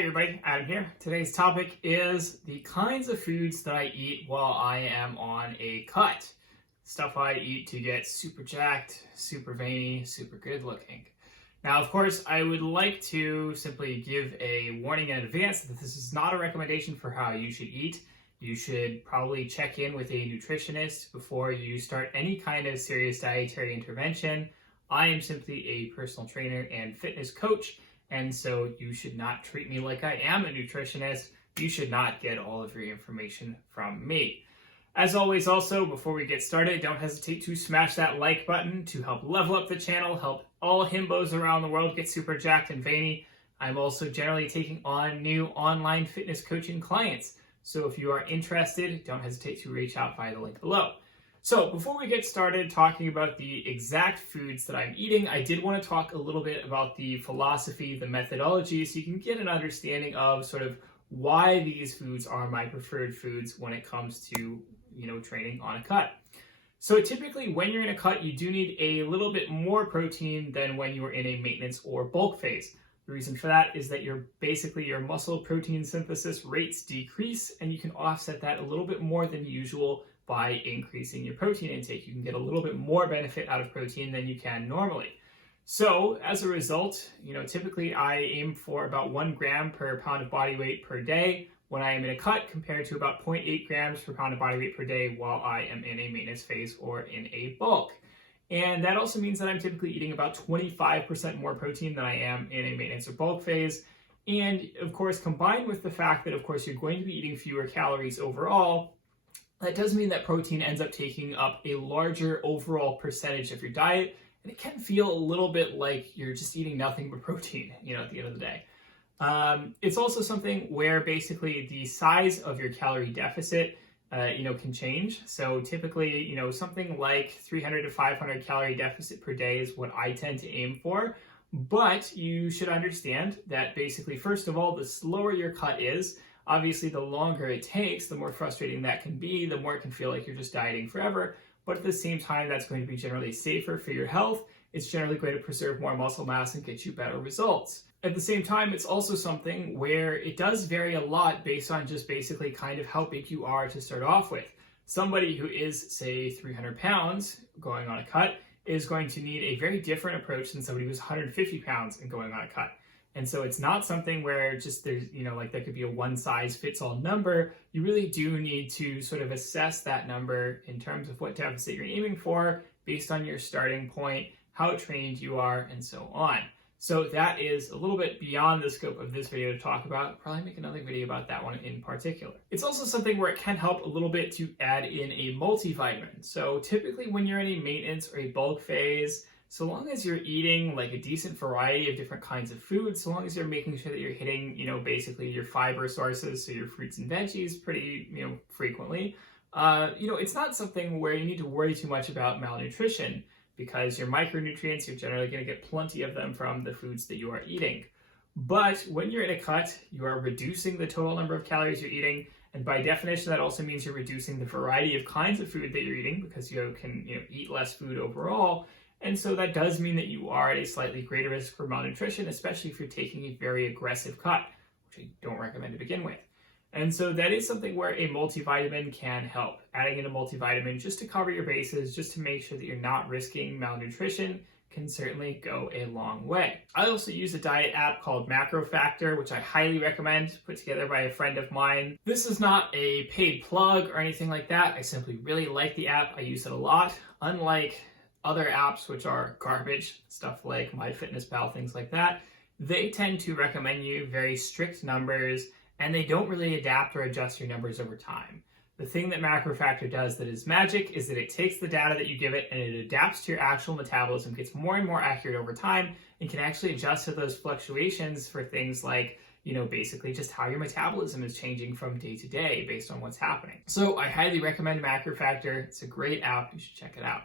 everybody, Adam here. Today's topic is the kinds of foods that I eat while I am on a cut. Stuff I eat to get super jacked, super veiny, super good looking. Now, of course, I would like to simply give a warning in advance that this is not a recommendation for how you should eat. You should probably check in with a nutritionist before you start any kind of serious dietary intervention. I am simply a personal trainer and fitness coach, and so you should not treat me like I am a nutritionist. You should not get all of your information from me. As always, also, before we get started, don't hesitate to smash that like button to help level up the channel, help all himbos around the world get super jacked and veiny. I'm also generally taking on new online fitness coaching clients. So if you are interested, don't hesitate to reach out via the link below. So before we get started talking about the exact foods that I'm eating, I did want to talk a little bit about the philosophy, the methodology, so you can get an understanding of sort of why these foods are my preferred foods when it comes to, training on a cut. So typically when you're in a cut, you do need a little bit more protein than when you are in a maintenance or bulk phase. The reason for that is that your muscle protein synthesis rates decrease, and you can offset that a little bit more than usual by increasing your protein intake. You can get a little bit more benefit out of protein than you can normally. So as a result, typically I aim for about 1 gram per pound of body weight per day when I am in a cut, compared to about 0.8 grams per pound of body weight per day while I am in a maintenance phase or in a bulk. And that also means that I'm typically eating about 25% more protein than I am in a maintenance or bulk phase. And of course, combined with the fact that, of course, you're going to be eating fewer calories overall, that does mean that protein ends up taking up a larger overall percentage of your diet. And it can feel a little bit like you're just eating nothing but protein, at the end of the day. It's also something where basically the size of your calorie deficit can change. So typically, something like 300 to 500 calorie deficit per day is what I tend to aim for. But you should understand that basically, first of all, the slower your cut is, obviously the longer it takes, the more frustrating that can be, the more it can feel like you're just dieting forever. But at the same time, that's going to be generally safer for your health. It's generally going to preserve more muscle mass and get you better results. At the same time, it's also something where it does vary a lot based on just basically kind of how big you are to start off with. Somebody who is, say, 300 pounds going on a cut is going to need a very different approach than somebody who's 150 pounds and going on a cut. And so it's not something where just there's, there could be a one size fits all number. You really do need to sort of assess that number in terms of what deficit you're aiming for based on your starting point, how trained you are, and so on. So that is a little bit beyond the scope of this video to talk about. I'll probably make another video about that one in particular. It's also something where it can help a little bit to add in a multivitamin. So typically when you're in a maintenance or a bulk phase, so long as you're eating like a decent variety of different kinds of foods, so long as you're making sure that you're hitting, basically your fiber sources, so your fruits and veggies pretty, frequently, it's not something where you need to worry too much about malnutrition, because your micronutrients, you're generally going to get plenty of them from the foods that you are eating. But when you're in a cut, you are reducing the total number of calories you're eating, and by definition, that also means you're reducing the variety of kinds of food that you're eating, because you can eat less food overall. And so that does mean that you are at a slightly greater risk for malnutrition, especially if you're taking a very aggressive cut, which I don't recommend to begin with. And so that is something where a multivitamin can help. Adding in a multivitamin just to cover your bases, just to make sure that you're not risking malnutrition, can certainly go a long way. I also use a diet app called Macro Factor, which I highly recommend, put together by a friend of mine. This is not a paid plug or anything like that. I simply really like the app. I use it a lot. Unlike other apps, which are garbage, stuff like MyFitnessPal, things like that, they tend to recommend you very strict numbers, and they don't really adapt or adjust your numbers over time. The thing that Macro Factor does that is magic is that it takes the data that you give it and it adapts to your actual metabolism, gets more and more accurate over time, and can actually adjust to those fluctuations for things like, basically just how your metabolism is changing from day to day based on what's happening. So I highly recommend Macro Factor. It's a great app. You should check it out.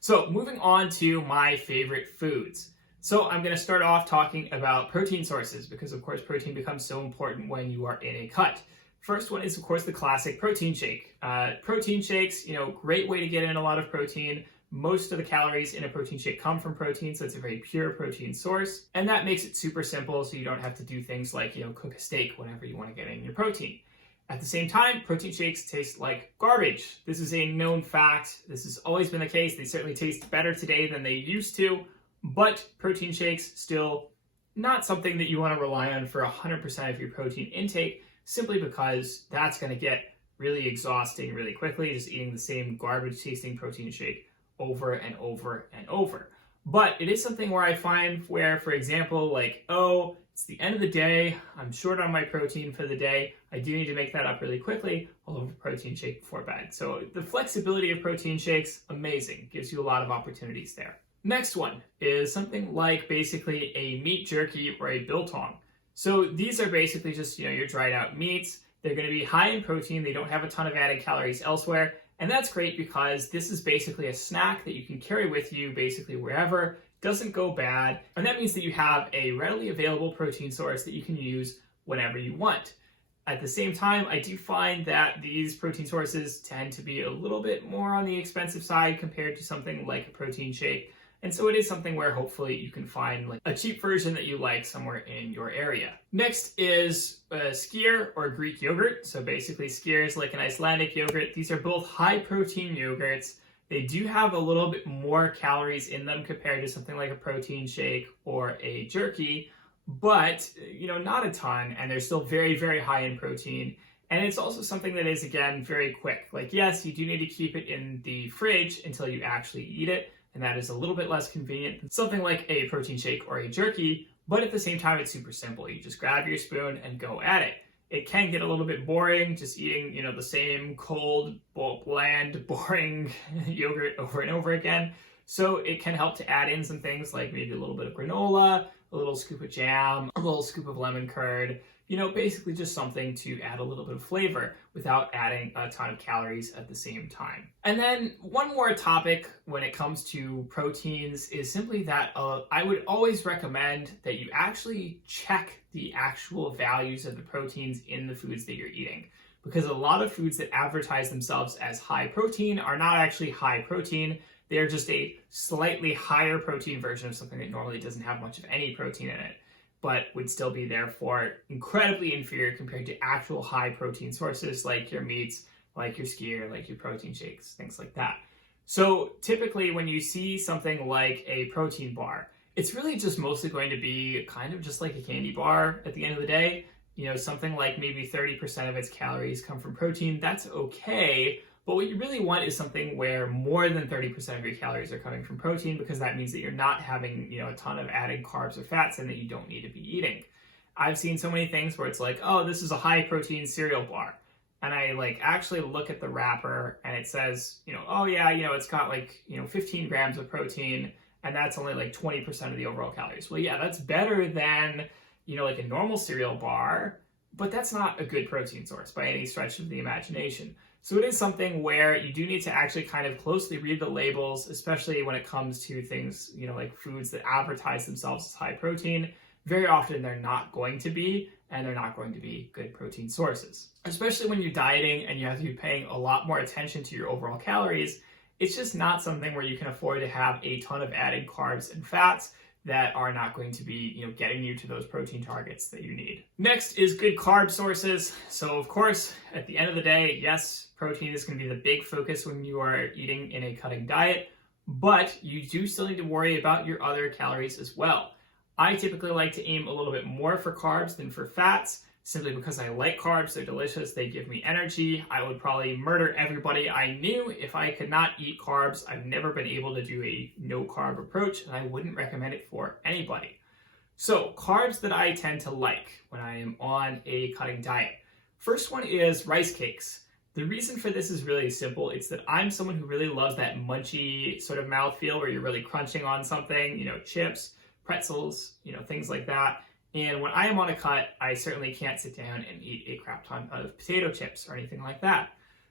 So moving on to my favorite foods. So I'm going to start off talking about protein sources, because of course protein becomes so important when you are in a cut. First one is of course the classic protein shake. Protein shakes, great way to get in a lot of protein. Most of the calories in a protein shake come from protein, so it's a very pure protein source. And that makes it super simple, so you don't have to do things like, cook a steak whenever you want to get in your protein. At the same time, protein shakes taste like garbage. This is a known fact. This has always been the case. They certainly taste better today than they used to, but protein shakes still not something that you want to rely on for 100% of your protein intake, simply because that's going to get really exhausting really quickly, just eating the same garbage tasting protein shake over and over and over. But it is something where I find where, for example, like, it's the end of the day, I'm short on my protein for the day, I do need to make that up really quickly, I'll have a protein shake before bed. So the flexibility of protein shakes, amazing, gives you a lot of opportunities there. Next one is something like basically a meat jerky or a biltong. So these are basically just, your dried out meats. They're going to be high in protein, they don't have a ton of added calories elsewhere, and that's great because this is basically a snack that you can carry with you basically wherever, doesn't go bad, and that means that you have a readily available protein source that you can use whenever you want. At the same time, I do find that these protein sources tend to be a little bit more on the expensive side compared to something like a protein shake, and so it is something where hopefully you can find like a cheap version that you like somewhere in your area. Next is skyr or Greek yogurt. So basically skyr is like an Icelandic yogurt. These are both high protein yogurts. They do have a little bit more calories in them compared to something like a protein shake or a jerky, but not a ton, and they're still very, very high in protein. And it's also something that is, again, very quick. Like, yes, you do need to keep it in the fridge until you actually eat it, and that is a little bit less convenient than something like a protein shake or a jerky, but at the same time, it's super simple. You just grab your spoon and go at it. It can get a little bit boring just eating, the same cold, bland, boring yogurt over and over again. So it can help to add in some things like maybe a little bit of granola, a little scoop of jam, a little scoop of lemon curd, basically just something to add a little bit of flavor without adding a ton of calories at the same time. And then one more topic when it comes to proteins is simply that I would always recommend that you actually check the actual values of the proteins in the foods that you're eating. Because a lot of foods that advertise themselves as high protein are not actually high protein. They're just a slightly higher protein version of something that normally doesn't have much of any protein in it, but would still be therefore incredibly inferior compared to actual high protein sources like your meats, like your skyr, like your protein shakes, things like that. So typically when you see something like a protein bar, it's really just mostly going to be kind of just like a candy bar at the end of the day. Something like maybe 30% of its calories come from protein. That's okay. But what you really want is something where more than 30% of your calories are coming from protein, because that means that you're not having, a ton of added carbs or fats and that you don't need to be eating. I've seen so many things where it's like, this is a high protein cereal bar. And I actually look at the wrapper and it says, it's got 15 grams of protein and that's only 20% of the overall calories. Well, yeah, that's better than, a normal cereal bar, but that's not a good protein source by any stretch of the imagination. So it is something where you do need to actually kind of closely read the labels, especially when it comes to things, like foods that advertise themselves as high protein. Very often they're not going to be, and they're not going to be good protein sources. Especially when you're dieting and you have to be paying a lot more attention to your overall calories, it's just not something where you can afford to have a ton of added carbs and fats that are not going to be, getting you to those protein targets that you need. Next is good carb sources. So of course, at the end of the day, yes, protein is going to be the big focus when you are eating in a cutting diet, but you do still need to worry about your other calories as well. I typically like to aim a little bit more for carbs than for fats, simply because I like carbs, they're delicious, they give me energy. I would probably murder everybody I knew if I could not eat carbs. I've never been able to do a no carb approach, and I wouldn't recommend it for anybody. So carbs that I tend to like when I am on a cutting diet. First one is rice cakes. The reason for this is really simple. It's that I'm someone who really loves that munchy sort of mouthfeel where you're really crunching on something, chips, pretzels, things like that. And when I am on a cut, I certainly can't sit down and eat a crap ton of potato chips or anything like that.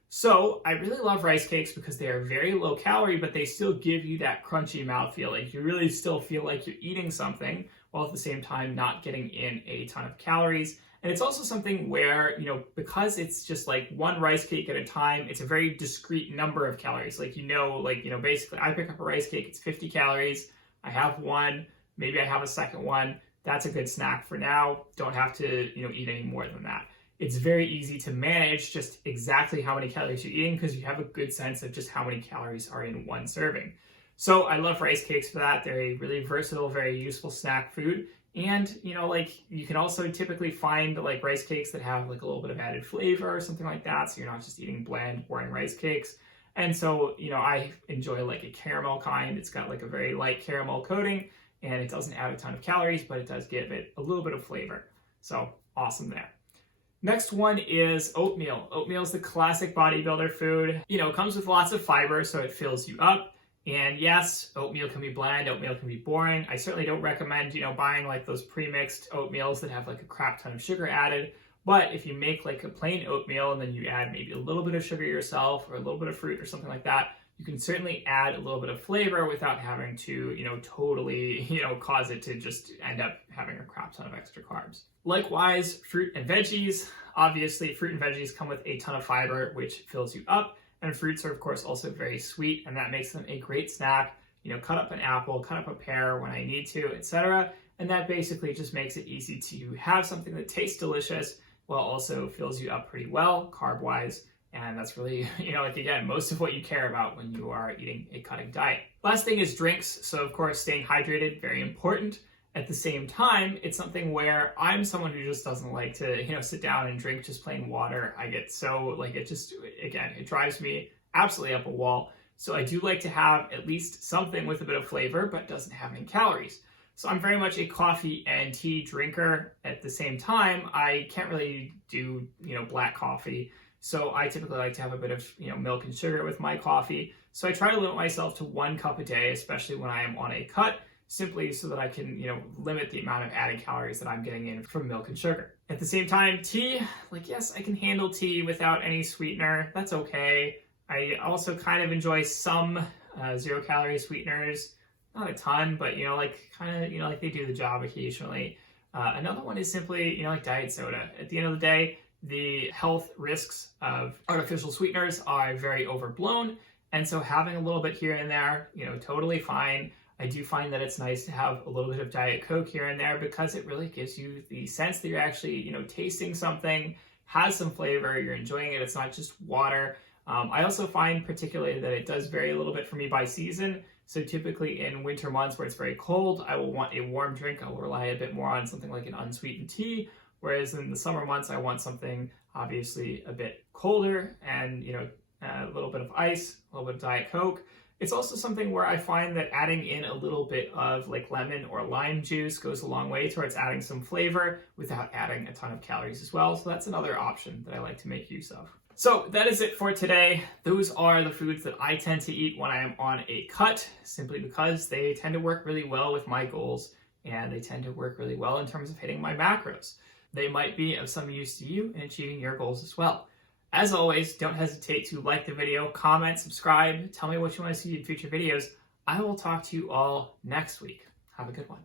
So I really love rice cakes because they are very low calorie, but they still give you that crunchy mouthfeel. Like you really still feel like you're eating something while at the same time not getting in a ton of calories And it's also something where, because it's just like one rice cake at a time, it's a very discrete number of calories. Basically I pick up a rice cake, it's 50 calories. I have one, maybe I have a second one. That's a good snack for now. Don't have to, eat any more than that. It's very easy to manage just exactly how many calories you're eating because you have a good sense of just how many calories are in one serving. So I love rice cakes for that. They're a really versatile, very useful snack food. And, you can also typically find rice cakes that have a little bit of added flavor or something like that. So you're not just eating bland, boring rice cakes. And so, I enjoy a caramel kind. It's got a very light caramel coating and it doesn't add a ton of calories, but it does give it a little bit of flavor. So awesome there. Next one is oatmeal. Oatmeal is the classic bodybuilder food. It comes with lots of fiber, so it fills you up. And yes, oatmeal can be bland, oatmeal can be boring. I certainly don't recommend, buying those pre-mixed oatmeals that have a crap ton of sugar added. But if you make a plain oatmeal and then you add maybe a little bit of sugar yourself or a little bit of fruit or something like that, you can certainly add a little bit of flavor without having to, totally, cause it to just end up having a crap ton of extra carbs. Likewise, fruit and veggies. Obviously, fruit and veggies come with a ton of fiber, which fills you up. And fruits are, of course, also very sweet, and that makes them a great snack. Cut up an apple, cut up a pear when I need to, etc. And that basically just makes it easy to have something that tastes delicious while also fills you up pretty well, carb-wise. And that's really, again, most of what you care about when you are eating a cutting diet. Last thing is drinks. So, of course, staying hydrated, very important. At the same time, it's something where I'm someone who just doesn't like to, sit down and drink just plain water. I get so, it drives me absolutely up a wall. So I do like to have at least something with a bit of flavor, but doesn't have any calories. So I'm very much a coffee and tea drinker. At the same time, I can't really do, black coffee. So I typically like to have a bit of, milk and sugar with my coffee. So I try to limit myself to 1 cup a day, especially when I am on a cut, simply so that I can, limit the amount of added calories that I'm getting in from milk and sugar. At the same time, tea, yes, I can handle tea without any sweetener. That's okay. I also kind of enjoy some 0-calorie sweeteners. Not a ton, but, they do the job occasionally. Another one is simply, diet soda. At the end of the day, the health risks of artificial sweeteners are very overblown. And so having a little bit here and there, totally fine. I do find that it's nice to have a little bit of Diet Coke here and there because it really gives you the sense that you're actually, tasting something, has some flavor, you're enjoying it. It's not just water. I also find particularly that it does vary a little bit for me by season. So typically in winter months where it's very cold, I will want a warm drink. I will rely a bit more on something like an unsweetened tea. Whereas in the summer months, I want something obviously a bit colder and, a little bit of ice, a little bit of Diet Coke. It's also something where I find that adding in a little bit of lemon or lime juice goes a long way towards adding some flavor without adding a ton of calories as well. So that's another option that I like to make use of. So that is it for today. Those are the foods that I tend to eat when I am on a cut, simply because they tend to work really well with my goals and they tend to work really well in terms of hitting my macros. They might be of some use to you in achieving your goals as well. As always, don't hesitate to like the video, comment, subscribe, tell me what you want to see in future videos. I will talk to you all next week. Have a good one.